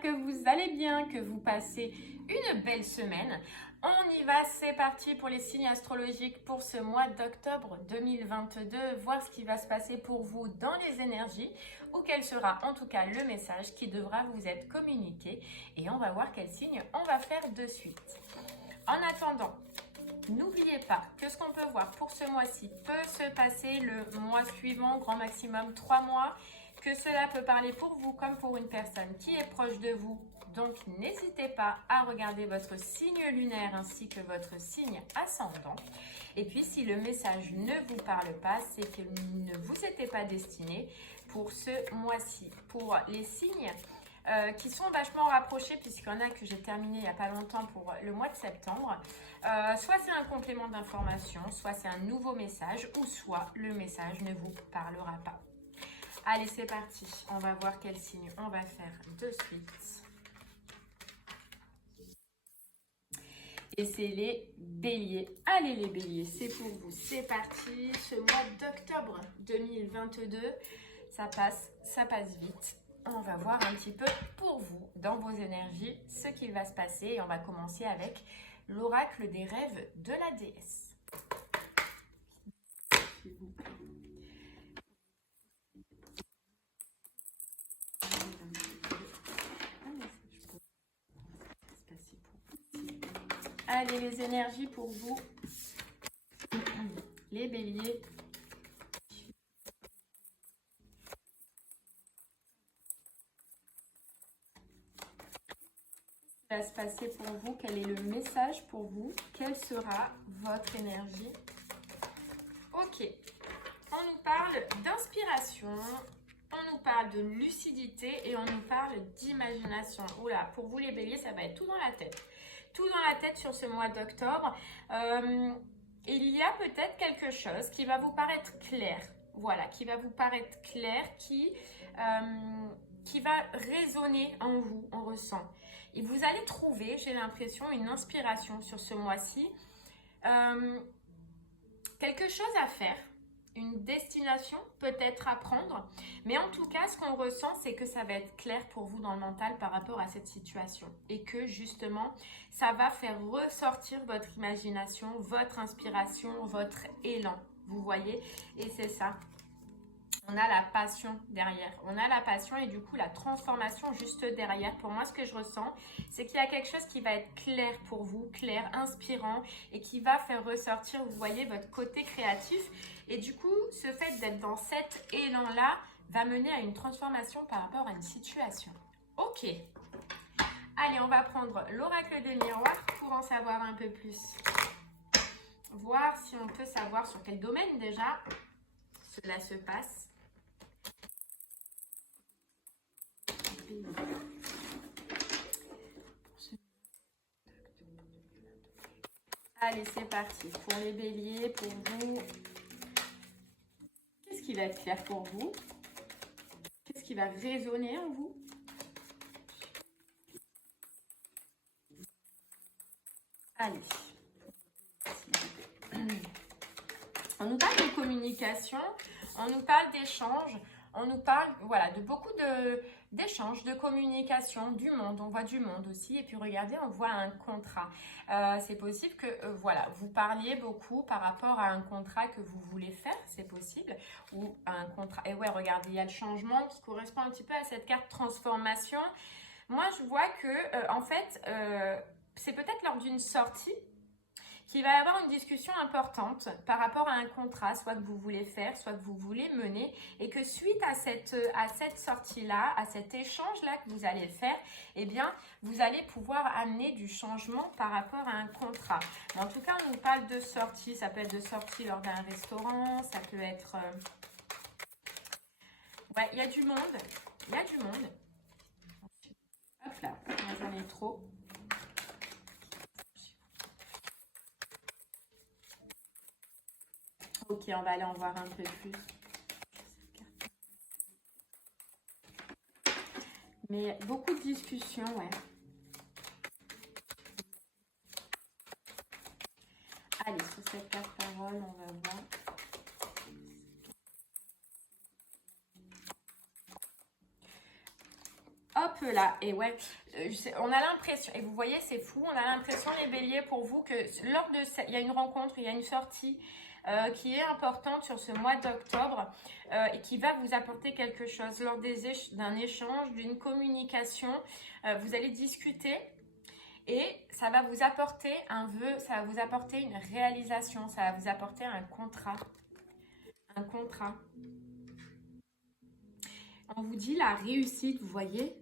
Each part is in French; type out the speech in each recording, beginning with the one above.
j'espère que vous allez bien, que vous passez une belle semaine. On y va, c'est parti pour les signes astrologiques pour ce mois d'octobre 2022, voir ce qui va se passer pour vous dans les énergies ou quel sera en tout cas le message qui devra vous être communiqué et on va voir quel signe on va faire de suite. En attendant, n'oubliez pas que ce qu'on peut voir pour ce mois-ci peut se passer le mois suivant, grand maximum 3 mois, que cela peut parler pour vous comme pour une personne qui est proche de vous. Donc n'hésitez pas à regarder votre signe lunaire ainsi que votre signe ascendant. Et puis si le message ne vous parle pas, c'est qu'il ne vous était pas destiné pour ce mois-ci. Pour les signes qui sont vachement rapprochés, puisqu'il y en a que j'ai terminé il n'y a pas longtemps pour le mois de septembre, soit c'est un complément d'information, soit c'est un nouveau message, ou soit le message ne vous parlera pas. Allez, c'est parti. On va voir quel signe on va faire de suite. Et c'est les béliers. Allez les béliers, c'est pour vous. C'est parti. Ce mois d'octobre 2022, ça passe vite. On va voir un petit peu pour vous, dans vos énergies, ce qu'il va se passer. Et on va commencer avec l'oracle des rêves de la déesse. Allez, les énergies pour vous, les béliers. Ce qui va se passer pour vous? Quel est le message pour vous? Quelle sera votre énergie? Ok, on nous parle d'inspiration, on nous parle de lucidité et on nous parle d'imagination. Oula, pour vous les béliers, ça va être tout dans la tête. Tout dans la tête sur ce mois d'octobre. Il y a peut-être quelque chose qui va vous paraître clair. Voilà, qui va vous paraître clair, qui va résonner en vous, on ressent. Et vous allez trouver, j'ai l'impression, une inspiration sur ce mois-ci. Quelque chose à faire, une destination peut-être à prendre, mais en tout cas ce qu'on ressent c'est que ça va être clair pour vous dans le mental par rapport à cette situation et que justement ça va faire ressortir votre imagination, votre inspiration, votre élan, vous voyez, et c'est ça. On a la passion derrière, on a la passion et du coup la transformation juste derrière. Pour moi, ce que je ressens, c'est qu'il y a quelque chose qui va être clair pour vous, clair, inspirant et qui va faire ressortir, vous voyez, votre côté créatif. Et du coup, ce fait d'être dans cet élan-là va mener à une transformation par rapport à une situation. Ok. Allez, on va prendre l'oracle de miroir pour en savoir un peu plus. Voir si on peut savoir sur quel domaine déjà cela se passe. Allez, c'est parti. Pour les béliers, pour vous, qu'est-ce qui va être clair pour vous? Qu'est-ce qui va résonner en vous? Allez. On nous parle de communication, on nous parle d'échange, on nous parle voilà, de beaucoup d'échanges, de communication, du monde. On voit du monde aussi. Et puis regardez, on voit un contrat. C'est possible que voilà, vous parliez beaucoup par rapport à un contrat que vous voulez faire. C'est possible. Ou un contrat. Et ouais, regardez, il y a le changement qui correspond un petit peu à cette carte transformation. Moi, je vois que en fait, c'est peut-être lors d'une sortie qu'il va y avoir une discussion importante par rapport à un contrat, soit que vous voulez faire, soit que vous voulez mener, et que suite à cette sortie-là, à cet échange-là que vous allez faire, eh bien, vous allez pouvoir amener du changement par rapport à un contrat. Mais en tout cas, on nous parle de sortie, ça peut être de sortie lors d'un restaurant, ça peut être... Ouais, il y a du monde, il y a du monde. Hop là, j'en ai trop. Ok, on va aller en voir un peu plus. Mais beaucoup de discussions, ouais. Allez, sur cette carte parole, on va voir. Hop, peu là. Et ouais, on a l'impression, et vous voyez, c'est fou, on a l'impression, les béliers, pour vous, que lors de il y a une rencontre, il y a une sortie qui est importante sur ce mois d'octobre et qui va vous apporter quelque chose. Lors d'un échange, d'une communication, vous allez discuter. Et ça va vous apporter un vœu, ça va vous apporter une réalisation, ça va vous apporter un contrat. Un contrat. On vous dit la réussite, vous voyez,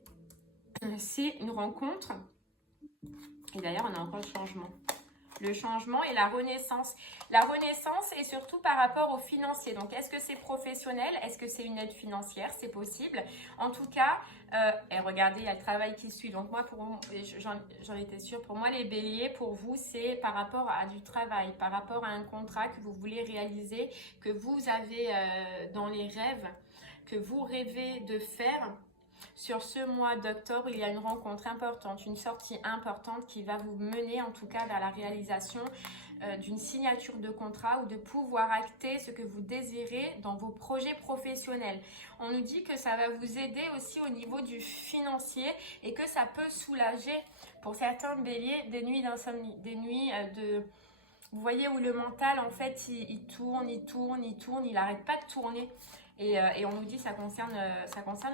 c'est une rencontre. Et d'ailleurs, on a encore le changement. Le changement et la renaissance. La renaissance est surtout par rapport au financier. Donc, est-ce que c'est professionnel? Est-ce que c'est une aide financière? C'est possible. En tout cas, et regardez, il y a le travail qui suit. Donc, moi, j'en étais sûre. Pour moi, les béliers, pour vous, c'est par rapport à du travail, par rapport à un contrat que vous voulez réaliser, que vous avez dans les rêves, que vous rêvez de faire. Sur ce mois d'octobre, il y a une rencontre importante, une sortie importante qui va vous mener en tout cas vers la réalisation d'une signature de contrat ou de pouvoir acter ce que vous désirez dans vos projets professionnels. On nous dit que ça va vous aider aussi au niveau du financier et que ça peut soulager pour certains béliers des nuits d'insomnie, des nuits de... Vous voyez où le mental en fait il tourne, il n'arrête pas de tourner. Et on nous dit que ça concerne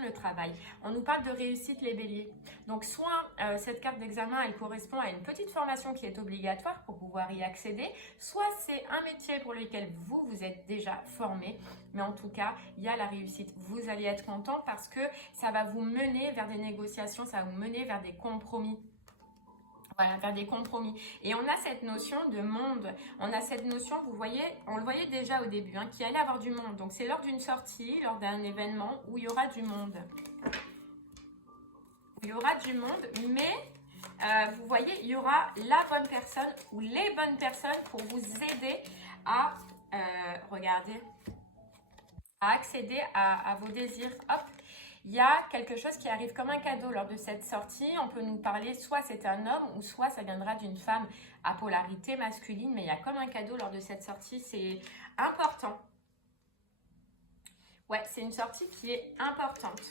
le travail. On nous parle de réussite les béliers. Donc soit cette carte d'examen, elle correspond à une petite formation qui est obligatoire pour pouvoir y accéder, soit c'est un métier pour lequel vous êtes déjà formé. Mais en tout cas, il y a la réussite. Vous allez être content parce que ça va vous mener vers des négociations, ça va vous mener vers des compromis. Voilà, faire des compromis. Et on a cette notion de monde. On a cette notion, vous voyez, on le voyait déjà au début, hein, qu'il allait avoir du monde. Donc, c'est lors d'une sortie, lors d'un événement où il y aura du monde. Il y aura du monde, mais vous voyez, il y aura la bonne personne ou les bonnes personnes pour vous aider à, regardez, à accéder à vos désirs. Hop. Il y a quelque chose qui arrive comme un cadeau lors de cette sortie. On peut nous parler, soit c'est un homme ou soit ça viendra d'une femme à polarité masculine. Mais il y a comme un cadeau lors de cette sortie. C'est important. Ouais, c'est une sortie qui est importante.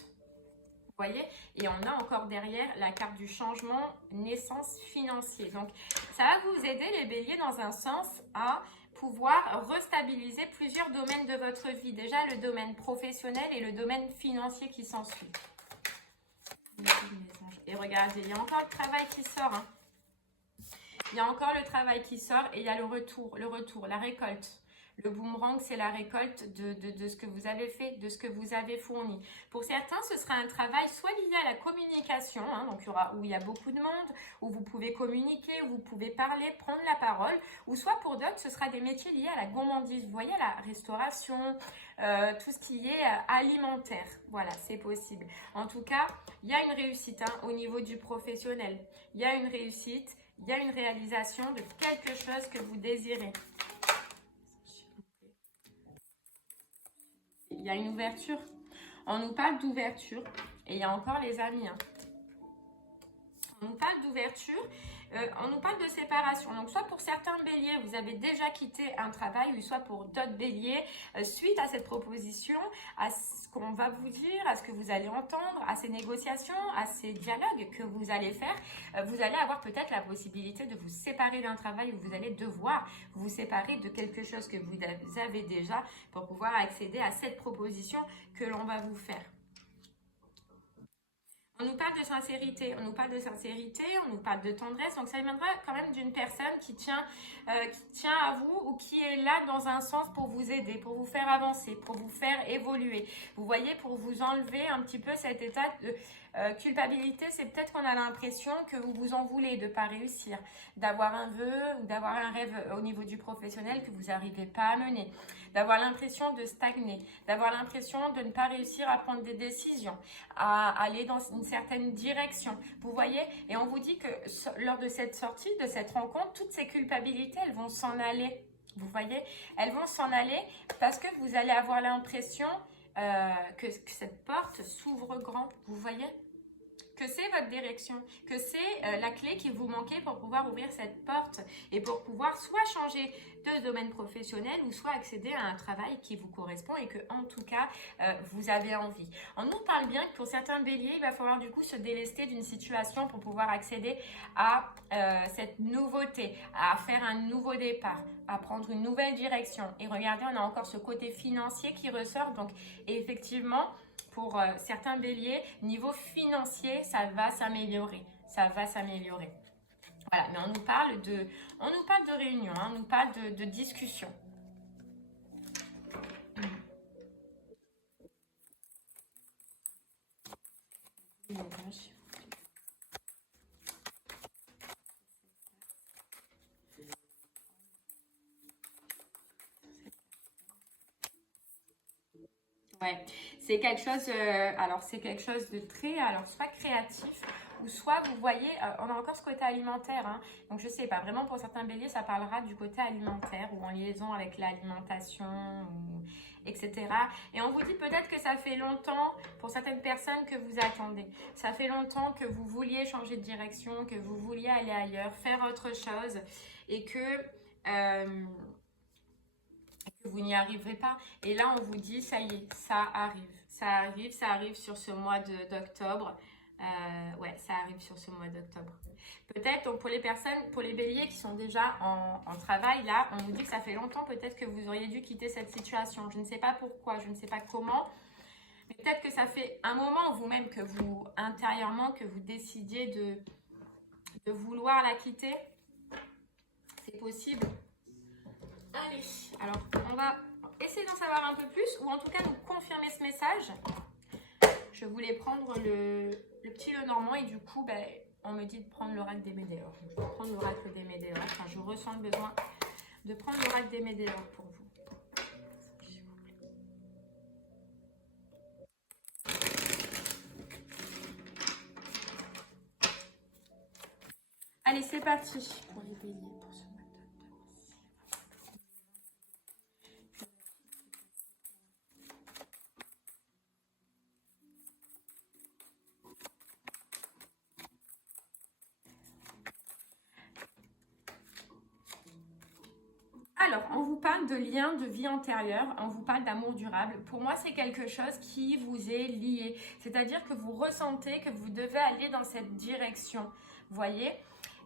Vous voyez? Et on a encore derrière la carte du changement, naissance financier. Donc, ça va vous aider les béliers dans un sens à pouvoir restabiliser plusieurs domaines de votre vie. Déjà, le domaine professionnel et le domaine financier qui s'ensuit. Et regardez, il y a encore le travail qui sort. Hein. Il y a encore le travail qui sort et il y a le retour, la récolte. Le boomerang, c'est la récolte de ce que vous avez fait, de ce que vous avez fourni. Pour certains, ce sera un travail soit lié à la communication, hein, donc où il y a beaucoup de monde, où vous pouvez communiquer, où vous pouvez parler, prendre la parole, ou soit pour d'autres, ce sera des métiers liés à la gourmandise. Vous voyez, la restauration, tout ce qui est alimentaire. Voilà, c'est possible. En tout cas, il y a une réussite hein, au niveau du professionnel. Il y a une réussite, il y a une réalisation de quelque chose que vous désirez. Il y a une ouverture. On nous parle d'ouverture. Et il y a encore les amis. Hein. On nous parle d'ouverture. On nous parle de séparation. Donc, soit pour certains béliers, vous avez déjà quitté un travail, ou soit pour d'autres béliers, suite à cette proposition, à ce qu'on va vous dire, à ce que vous allez entendre, à ces négociations, à ces dialogues que vous allez faire, vous allez avoir peut-être la possibilité de vous séparer d'un travail où vous allez devoir vous séparer de quelque chose que vous avez déjà pour pouvoir accéder à cette proposition que l'on va vous faire. On nous parle de sincérité, on nous parle de tendresse, donc ça viendra quand même d'une personne qui tient à vous ou qui est là dans un sens pour vous aider, pour vous faire avancer, pour vous faire évoluer. Vous voyez, pour vous enlever un petit peu cet état de culpabilité, c'est peut-être qu'on a l'impression que vous vous en voulez de ne pas réussir, d'avoir un vœu ou d'avoir un rêve au niveau du professionnel que vous n'arrivez pas à mener, d'avoir l'impression de stagner, d'avoir l'impression de ne pas réussir à prendre des décisions, à aller dans une certaine direction. Vous voyez, et on vous dit que lors de cette sortie, de cette rencontre, toutes ces culpabilités, elles vont s'en aller. Vous voyez, elles vont s'en aller parce que vous allez avoir l'impression que cette porte s'ouvre grand. Vous voyez, que c'est votre direction, que c'est la clé qui vous manquait pour pouvoir ouvrir cette porte et pour pouvoir soit changer de domaine professionnel ou soit accéder à un travail qui vous correspond et que en tout cas vous avez envie. On nous parle bien que pour certains béliers, il va falloir du coup se délester d'une situation pour pouvoir accéder à cette nouveauté, à faire un nouveau départ, à prendre une nouvelle direction. Et regardez, on a encore ce côté financier qui ressort. Donc effectivement, pour certains béliers, niveau financier, ça va s'améliorer. Ça va s'améliorer. Voilà, mais on nous parle de réunion, hein, on nous parle de discussion. Ouais, c'est quelque chose, alors c'est quelque chose de très, alors soit créatif, ou soit vous voyez, on a encore ce côté alimentaire, hein, donc je sais pas, vraiment pour certains béliers, ça parlera du côté alimentaire, ou en liaison avec l'alimentation, etc. Et on vous dit peut-être que ça fait longtemps, pour certaines personnes, que vous attendez. Ça fait longtemps que vous vouliez changer de direction, que vous vouliez aller ailleurs, faire autre chose, et que vous n'y arriverez pas. Et là, on vous dit, ça y est, ça arrive. Ça arrive sur ce mois d'octobre. Ouais, ça arrive sur ce mois d'octobre. Peut-être, donc pour les personnes, pour les béliers qui sont déjà en travail, là, on vous dit que ça fait longtemps peut-être que vous auriez dû quitter cette situation. Je ne sais pas pourquoi, je ne sais pas comment. Mais peut-être que ça fait un moment vous-même que vous, intérieurement, que vous décidiez de vouloir la quitter. C'est possible. Allez, alors on va essayer d'en savoir un peu plus ou en tout cas nous confirmer ce message. Je voulais prendre le petit Lenormand et du coup ben, on me dit de prendre l'oracle des Médéors. Je vais prendre l'oracle des Médéors. Enfin, je ressens le besoin de prendre l'oracle des Médéors pour vous. Allez, c'est parti pour les béliers pour ce mois d'octobre. Alors, on vous parle de liens de vie antérieure, on vous parle d'amour durable. Pour moi, c'est quelque chose qui vous est lié. C'est-à-dire que vous ressentez que vous devez aller dans cette direction. Vous voyez ?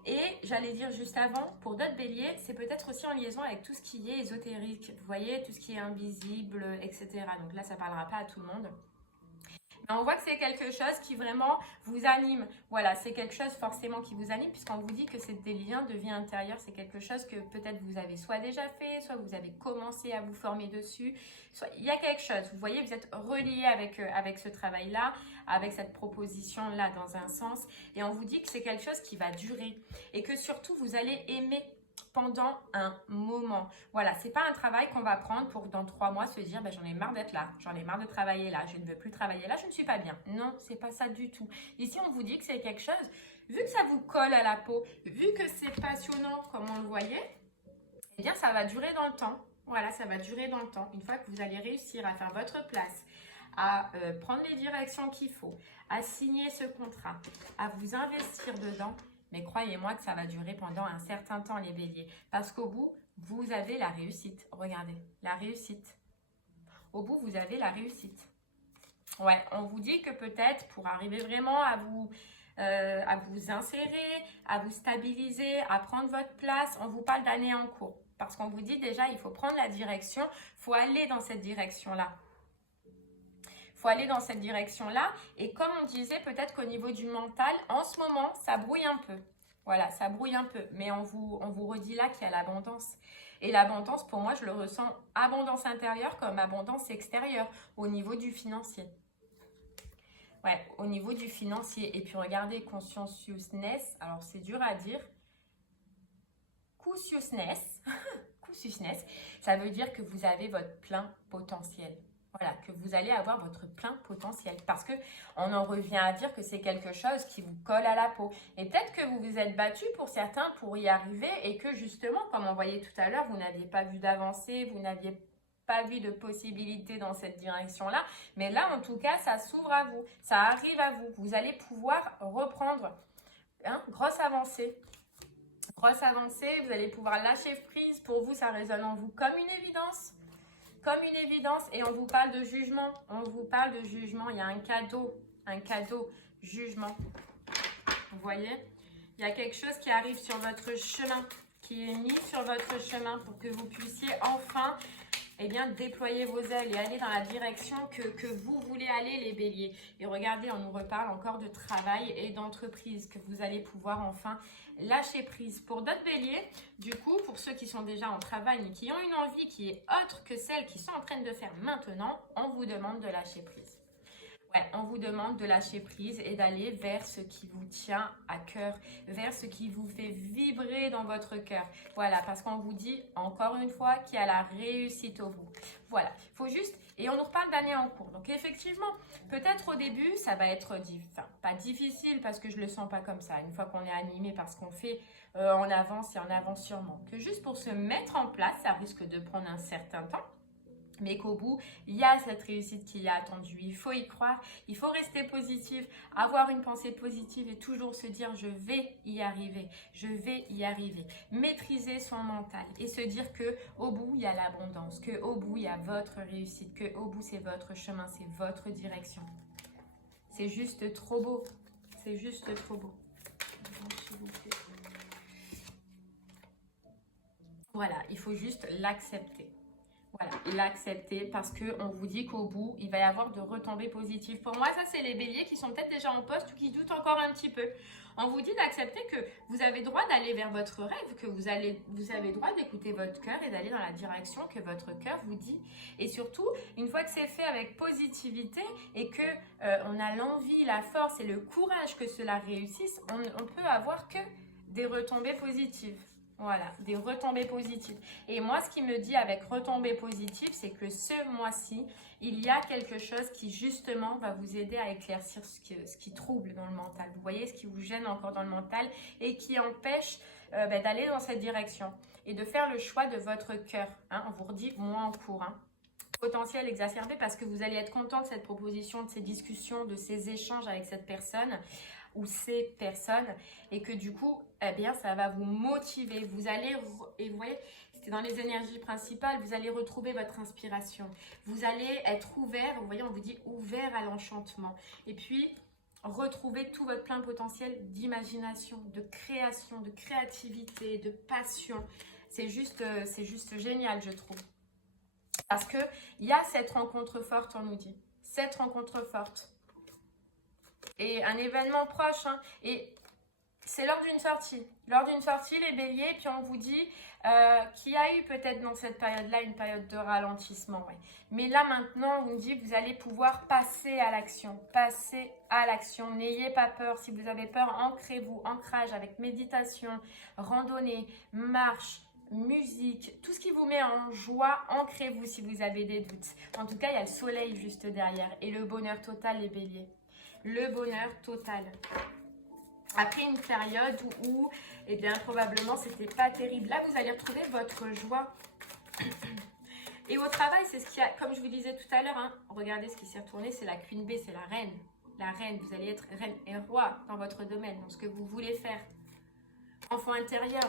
Et j'allais dire juste avant, pour d'autres béliers, c'est peut-être aussi en liaison avec tout ce qui est ésotérique. Vous voyez, tout ce qui est invisible, etc. Donc là, ça ne parlera pas à tout le monde. Mais on voit que c'est quelque chose qui vraiment vous anime. Voilà, c'est quelque chose forcément qui vous anime puisqu'on vous dit que c'est des liens de vie intérieure. C'est quelque chose que peut-être vous avez soit déjà fait, soit vous avez commencé à vous former dessus. Soit il y a quelque chose. Vous voyez, vous êtes relié avec ce travail-là, avec cette proposition-là dans un sens. Et on vous dit que c'est quelque chose qui va durer et que surtout vous allez aimer pendant un moment. Voilà, c'est pas un travail qu'on va prendre pour dans 3 mois se dire ben, j'en ai marre d'être là, j'en ai marre de travailler là, je ne veux plus travailler là, je ne suis pas bien. Non, c'est pas ça du tout. Ici, on vous dit que c'est quelque chose, vu que ça vous colle à la peau, vu que c'est passionnant comme on le voyait, eh bien ça va durer dans le temps. Voilà, ça va durer dans le temps. Une fois que vous allez réussir à faire votre place, à prendre les directions qu'il faut, à signer ce contrat, à vous investir dedans, mais croyez-moi que ça va durer pendant un certain temps, les béliers. Parce qu'au bout, vous avez la réussite. Regardez, la réussite. Au bout, vous avez la réussite. Ouais, on vous dit que peut-être pour arriver vraiment à vous insérer, à vous stabiliser, à prendre votre place, on vous parle d'années en cours. Parce qu'on vous dit déjà, il faut prendre la direction, il faut aller dans cette direction-là. Il faut aller dans cette direction-là. Et comme on disait, peut-être qu'au niveau du mental, en ce moment, ça brouille un peu. Voilà, ça brouille un peu. Mais on vous redit là qu'il y a l'abondance. Et l'abondance, pour moi, je le ressens abondance intérieure comme abondance extérieure au niveau du financier. Ouais, au niveau du financier. Et puis regardez, conscientiousness, alors c'est dur à dire. Consciousness, consciousness, ça veut dire que vous avez votre plein potentiel. Voilà, que vous allez avoir votre plein potentiel. Parce qu'on en revient à dire que c'est quelque chose qui vous colle à la peau. Et peut-être que vous vous êtes battu pour certains pour y arriver et que justement, comme on voyait tout à l'heure, vous n'aviez pas vu d'avancée, vous n'aviez pas vu de possibilité dans cette direction-là. Mais là, en tout cas, ça s'ouvre à vous. Ça arrive à vous. Vous allez pouvoir reprendre. Grosse avancée. Grosse avancée. Vous allez pouvoir lâcher prise. Pour vous, ça résonne en vous comme une évidence. Comme une évidence. Et on vous parle de jugement. On vous parle de jugement. Il y a un cadeau. Un cadeau. Jugement. Vous voyez? Il y a quelque chose qui arrive sur votre chemin, qui est mis sur votre chemin pour que vous puissiez enfin déployer vos ailes et aller dans la direction que vous voulez aller, les béliers. Et regardez, on nous reparle encore de travail et d'entreprise, que vous allez pouvoir enfin lâcher prise. Pour d'autres béliers, du coup, pour ceux qui sont déjà en travail et qui ont une envie qui est autre que celle qu'ils sont en train de faire maintenant, on vous demande de lâcher prise. Ouais, on vous demande de lâcher prise et d'aller vers ce qui vous tient à cœur, vers ce qui vous fait vibrer dans votre cœur. Voilà, parce qu'on vous dit encore une fois qu'il y a la réussite au bout. Voilà, il faut juste, et on nous reparle d'années en cours. Donc effectivement, peut-être au début, ça va être, pas difficile parce que je le sens pas comme ça. Une fois qu'on est animé par ce qu'on fait, on avance et on avance sûrement. Que juste pour se mettre en place, ça risque de prendre un certain temps. Mais qu'au bout, il y a cette réussite qui est attendue. Il faut y croire, il faut rester positif, avoir une pensée positive et toujours se dire « je vais y arriver, je vais y arriver ». Maîtriser son mental et se dire qu'au bout, il y a l'abondance, qu'au bout, il y a votre réussite, qu'au bout, c'est votre chemin, c'est votre direction. C'est juste trop beau, c'est juste trop beau. Voilà, il faut juste l'accepter. Voilà, l'accepter parce qu'on vous dit qu'au bout, il va y avoir de retombées positives. Pour moi, ça, c'est les béliers qui sont peut-être déjà en poste ou qui doutent encore un petit peu. On vous dit d'accepter que vous avez droit d'aller vers votre rêve, que vous avez droit d'écouter votre cœur et d'aller dans la direction que votre cœur vous dit. Et surtout, une fois que c'est fait avec positivité et que on a l'envie, la force et le courage que cela réussisse, on peut avoir que des retombées positives. Voilà, des retombées positives. Et moi, ce qui me dit avec retombées positives, c'est que ce mois-ci, il y a quelque chose qui justement va vous aider à éclaircir ce qui trouble dans le mental. Vous voyez, ce qui vous gêne encore dans le mental et qui empêche d'aller dans cette direction et de faire le choix de votre cœur. On vous redit moins en cours. Potentiel exacerbé parce que vous allez être content de cette proposition, de ces discussions, de ces échanges avec cette personne ou ces personnes et que du coup, ça va vous motiver. Vous allez, et vous voyez, c'était dans les énergies principales, vous allez retrouver votre inspiration. Vous allez être ouvert, vous voyez, on vous dit ouvert à l'enchantement. Et puis, retrouver tout votre plein potentiel d'imagination, de création, de créativité, de passion. C'est juste génial, je trouve. Parce qu'il y a cette rencontre forte, on nous dit. Cette rencontre forte. Et un événement proche. Et c'est lors d'une sortie. Lors d'une sortie, les béliers, puis on vous dit qu'il y a eu peut-être dans cette période-là une période de ralentissement. Ouais. Mais là maintenant, on vous dit que vous allez pouvoir passer à l'action. Passer à l'action. N'ayez pas peur. Si vous avez peur, ancrez-vous. Ancrage avec méditation, randonnée, marche, musique, tout ce qui vous met en joie, ancrez-vous si vous avez des doutes. En tout cas, il y a le soleil juste derrière et le bonheur total, les béliers. Le bonheur total. Après une période où probablement, c'était pas terrible. Là, vous allez retrouver votre joie. Et au travail, c'est ce qu'il y a, comme je vous disais tout à l'heure, regardez ce qui s'est retourné, c'est la Queen Bee, c'est la reine. La reine, vous allez être reine et roi dans votre domaine, dans ce que vous voulez faire. Enfant intérieur.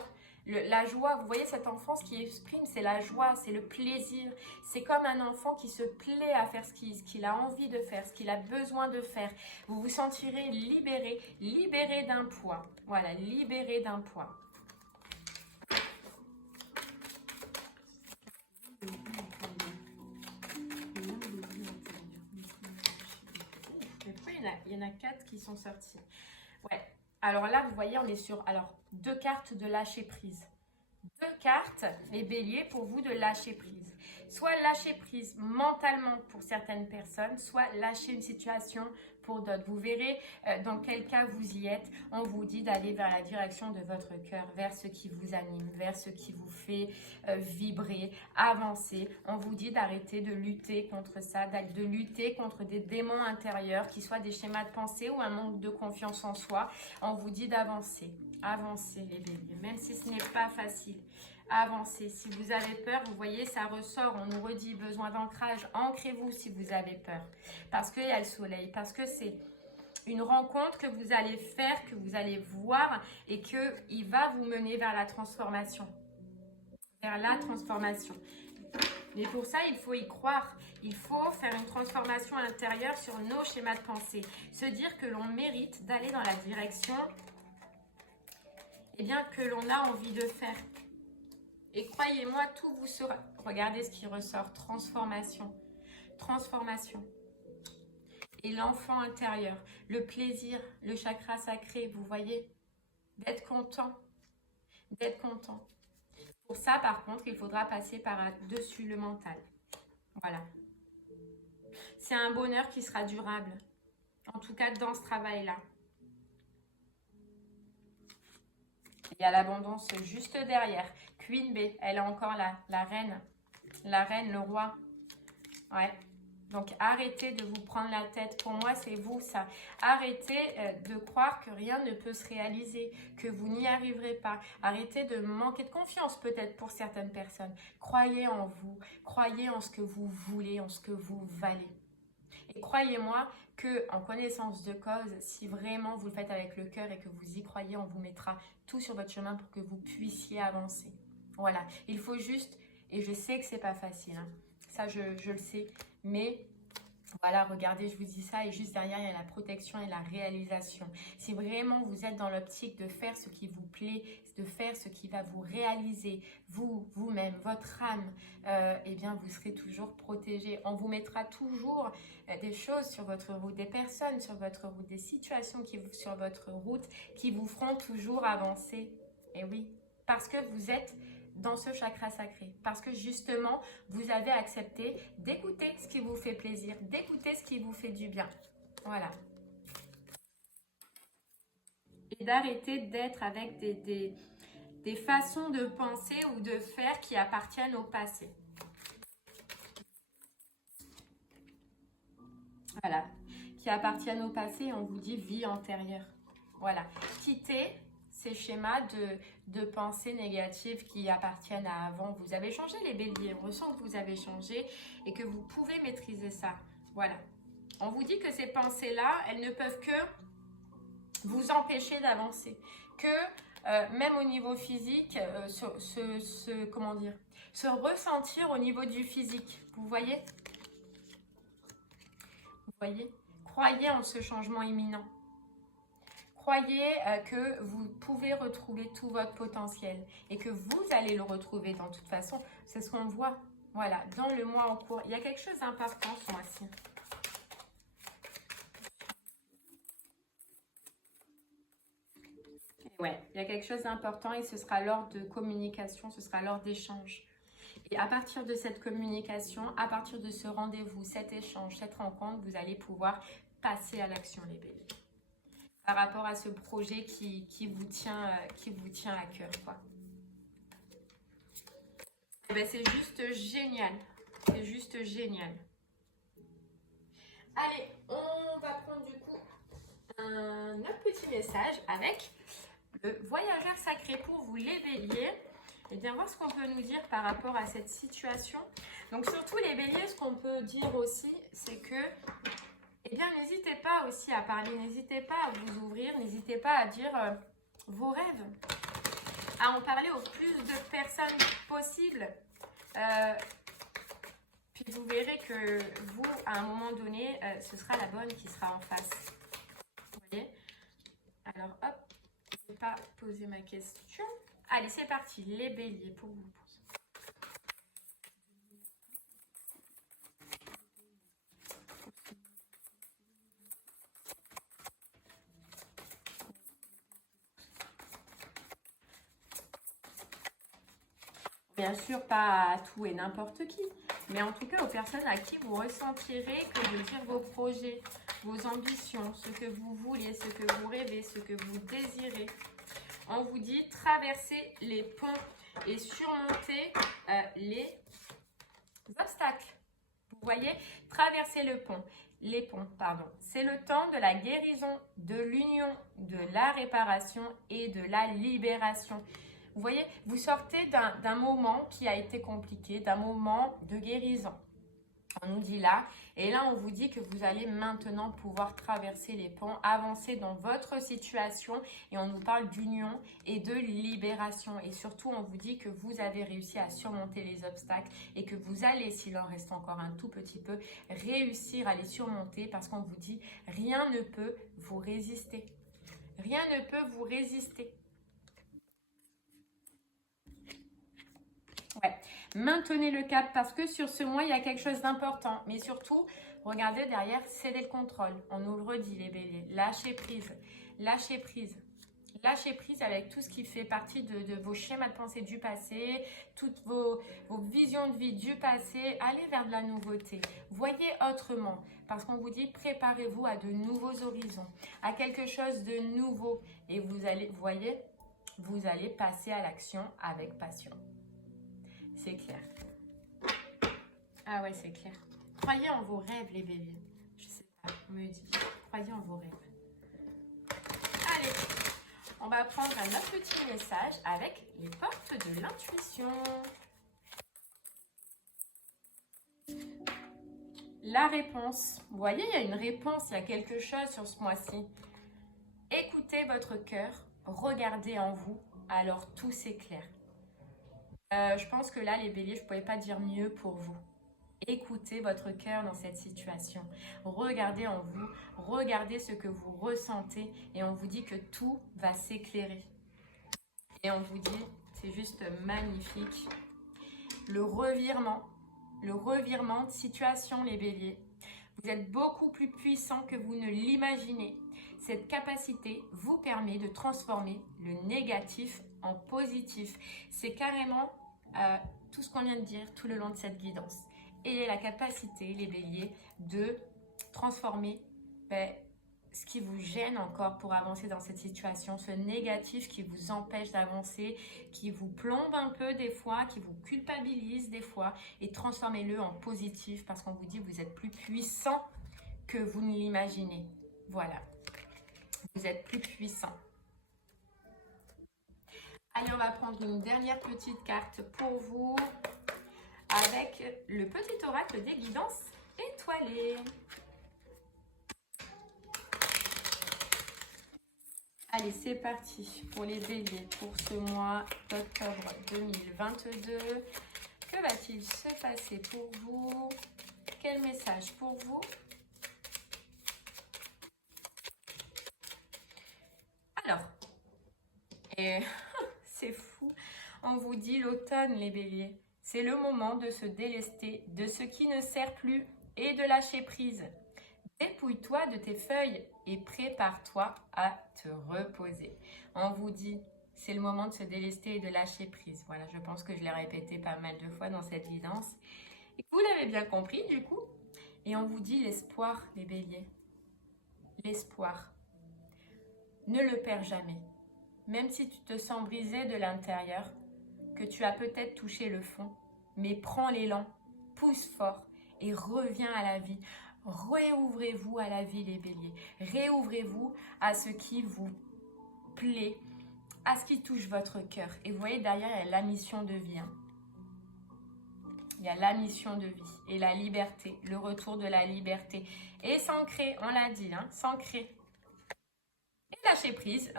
La joie, vous voyez cet enfant, ce qui exprime, c'est la joie, c'est le plaisir. C'est comme un enfant qui se plaît à faire ce qu'il a envie de faire, ce qu'il a besoin de faire. Vous vous sentirez libéré, libéré d'un poids. Voilà, libéré d'un poids. Il y en a 4 qui sont sortis. Ouais. Alors là, vous voyez, on est sur 2 cartes de lâcher prise. 2 cartes, les béliers, pour vous de lâcher prise. Soit lâcher prise mentalement pour certaines personnes, soit lâcher une situation pour d'autres. Vous verrez dans quel cas vous y êtes. On vous dit d'aller vers la direction de votre cœur, vers ce qui vous anime, vers ce qui vous fait vibrer, avancer. On vous dit d'arrêter de lutter contre ça, de lutter contre des démons intérieurs, qui soient des schémas de pensée ou un manque de confiance en soi. On vous dit d'avancer. Avancez les béliers, même si ce n'est pas facile. avancez. Si vous avez peur, vous voyez, ça ressort, on nous redit besoin d'ancrage. Ancrez-vous si vous avez peur. Parce qu'il y a le soleil, parce que c'est une rencontre que vous allez faire, que vous allez voir et qu'il va vous mener vers la transformation. Vers la transformation. Mais pour ça, il faut y croire. Il faut faire une transformation intérieure sur nos schémas de pensée. Se dire que l'on mérite d'aller dans la direction que l'on a envie de faire. Et croyez-moi, tout vous sera... Regardez ce qui ressort. Transformation. Transformation. Et l'enfant intérieur, le plaisir, le chakra sacré, vous voyez, d'être content. D'être content. Pour ça, par contre, il faudra passer par-dessus le mental. Voilà. C'est un bonheur qui sera durable. En tout cas, dans ce travail-là. Il y a l'abondance juste derrière. Queen B, elle est encore là. La reine. La reine, le roi. Ouais. Donc, arrêtez de vous prendre la tête. Pour moi, c'est vous, ça. Arrêtez de croire que rien ne peut se réaliser, que vous n'y arriverez pas. Arrêtez de manquer de confiance, peut-être, pour certaines personnes. Croyez en vous. Croyez en ce que vous voulez, en ce que vous valez. Et croyez-moi que, en connaissance de cause, si vraiment vous le faites avec le cœur et que vous y croyez, on vous mettra tout sur votre chemin pour que vous puissiez avancer. Voilà. Il faut juste, et je sais que c'est pas facile, hein. Ça, je le sais. Mais voilà, regardez, je vous dis ça et juste derrière, il y a la protection et la réalisation. Si vraiment vous êtes dans l'optique de faire ce qui vous plaît, de faire ce qui va vous réaliser, vous-même, votre âme, eh bien, vous serez toujours protégé. On vous mettra toujours des choses sur votre route, des personnes sur votre route, des situations sur votre route qui vous feront toujours avancer. Et oui, parce que vous êtes dans ce chakra sacré. Parce que justement, vous avez accepté d'écouter ce qui vous fait plaisir, d'écouter ce qui vous fait du bien. Voilà. Et d'arrêter d'être avec des façons de penser ou de faire qui appartiennent au passé. Voilà. Qui appartiennent au passé, on vous dit vie antérieure. Voilà. Quittez ces schémas de pensées négatives qui appartiennent à avant. Vous avez changé les béliers, on ressent que vous avez changé et que vous pouvez maîtriser ça. Voilà. On vous dit que ces pensées-là, elles ne peuvent que vous empêcher d'avancer. Que même au niveau physique, comment dire, se ressentir au niveau du physique. Vous voyez? Vous voyez? Croyez en ce changement imminent. Croyez que vous pouvez retrouver tout votre potentiel et que vous allez le retrouver dans toute façon. C'est ce qu'on voit. Voilà, dans le mois en cours. Il y a quelque chose d'important ce mois-ci. Ouais, il y a quelque chose d'important et ce sera lors de communication, ce sera lors d'échange. Et à partir de cette communication, à partir de ce rendez-vous, cet échange, cette rencontre, vous allez pouvoir passer à l'action, les béliers. Par rapport à ce projet qui vous tient à cœur, quoi. Et ben, c'est juste génial. C'est juste génial. Allez, on va prendre du coup un autre petit message avec le voyageur sacré pour vous, les béliers. Et bien voir ce qu'on peut nous dire par rapport à cette situation. Donc surtout les béliers, ce qu'on peut dire aussi, c'est que eh bien, n'hésitez pas aussi à parler, n'hésitez pas à vous ouvrir, n'hésitez pas à dire vos rêves, à en parler au plus de personnes possible. Puis vous verrez que vous, à un moment donné, ce sera la bonne qui sera en face. Vous voyez? Alors, hop, je ne vais pas poser ma question. Allez, c'est parti, les béliers pour vous. Bien sûr, pas à tout et n'importe qui, mais en tout cas aux personnes à qui vous ressentirez que de dire vos projets, vos ambitions, ce que vous voulez, ce que vous rêvez, ce que vous désirez. On vous dit traverser les ponts et surmonter les obstacles. Vous voyez, traverser les ponts, pardon. C'est le temps de la guérison, de l'union, de la réparation et de la libération. Vous voyez, vous sortez d'un moment qui a été compliqué, d'un moment de guérison. On nous dit là, et là on vous dit que vous allez maintenant pouvoir traverser les ponts, avancer dans votre situation, et on nous parle d'union et de libération, et surtout on vous dit que vous avez réussi à surmonter les obstacles et que vous allez, s'il en reste encore un tout petit peu, réussir à les surmonter, parce qu'on vous dit rien ne peut vous résister. Rien ne peut vous résister. Ouais. Maintenez le cap parce que sur ce mois, il y a quelque chose d'important. Mais surtout, regardez derrière, cédez le contrôle. On nous le redit, les béliers. Lâchez prise. Lâchez prise. Lâchez prise avec tout ce qui fait partie de vos schémas de pensée du passé, toutes vos visions de vie du passé. Allez vers de la nouveauté. Voyez autrement. Parce qu'on vous dit, préparez-vous à de nouveaux horizons, à quelque chose de nouveau. Et vous allez, vous voyez, vous allez passer à l'action avec passion. C'est clair. Ah ouais, c'est clair. Croyez en vos rêves, les béliers. Je sais pas, on me dit. Croyez en vos rêves. Allez, on va prendre un autre petit message avec les portes de l'intuition. La réponse. Vous voyez, il y a une réponse, il y a quelque chose sur ce mois-ci. Écoutez votre cœur, regardez en vous, alors tout s'éclaire. Je pense que là, les béliers, je ne pouvais pas dire mieux pour vous. Écoutez votre cœur dans cette situation. Regardez en vous, regardez ce que vous ressentez et on vous dit que tout va s'éclairer. Et on vous dit, c'est juste magnifique, le revirement de situation, les béliers. Vous êtes beaucoup plus puissant que vous ne l'imaginez. Cette capacité vous permet de transformer le négatif en positif. C'est carrément tout ce qu'on vient de dire tout le long de cette guidance. Et la capacité, les béliers, de transformer ce qui vous gêne encore pour avancer dans cette situation, ce négatif qui vous empêche d'avancer, qui vous plombe un peu des fois, qui vous culpabilise des fois, et transformez-le en positif parce qu'on vous dit que vous êtes plus puissant que vous ne l'imaginez. Voilà, vous êtes plus puissant. Allez, on va prendre une dernière petite carte pour vous avec le petit oracle des guidances étoilées. Allez, c'est parti pour les béliers pour ce mois d'octobre 2022. Que va-t-il se passer pour vous? Quel message pour vous? Alors, c'est fou, on vous dit l'automne, les béliers. C'est le moment de se délester de ce qui ne sert plus et de lâcher prise. Dépouille-toi de tes feuilles et prépare-toi à te reposer. On vous dit, c'est le moment de se délester et de lâcher prise. Voilà, je pense que je l'ai répété pas mal de fois dans cette guidance. Et vous l'avez bien compris du coup. Et on vous dit l'espoir, les béliers. L'espoir. Ne le perds jamais. Même si tu te sens brisé de l'intérieur, que tu as peut-être touché le fond, mais prends l'élan, pousse fort et reviens à la vie. Réouvrez-vous à la vie, les béliers. Réouvrez-vous à ce qui vous plaît, à ce qui touche votre cœur. Et vous voyez, derrière, il y a la mission de vie. Il y a la mission de vie et la liberté, le retour de la liberté. Et s'ancrer, on l'a dit, s'ancrer. Et lâcher prise.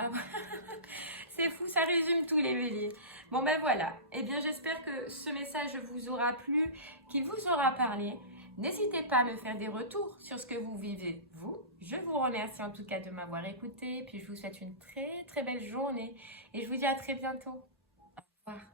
C'est fou, ça résume tous les béliers. Bon ben voilà, eh bien j'espère que ce message vous aura plu, qu'il vous aura parlé. N'hésitez pas à me faire des retours sur ce que vous vivez, vous. Je vous remercie en tout cas de m'avoir écouté, puis je vous souhaite une très très belle journée et je vous dis à très bientôt. Au revoir.